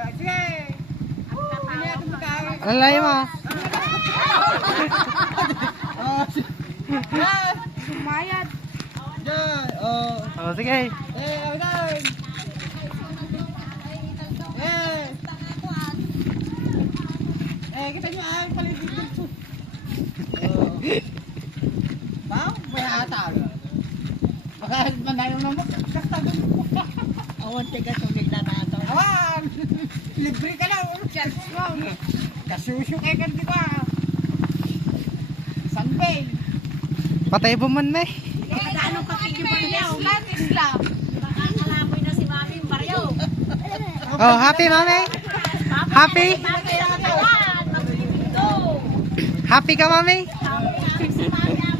Sige. Alay mo. Sumayad. Diyan. Oh. Oh, sige. Ako doon. Kita nyo ay paligid dito. Ma'am, may atag. Baka manayong naman. Kaktagon mo. Awan tiga tubig na nato. Awan! Libre ka lang. Chance mo. Kasusyo kay kan di ba? Sunbay. Patay po man na eh. Anong kakikipag niya? Islam. Baka kalamoy na si Mami Mario. Oh, happy mami? Happy? Mami ang katawan. Magbibigdo. Happy ka mami? Si Mami ang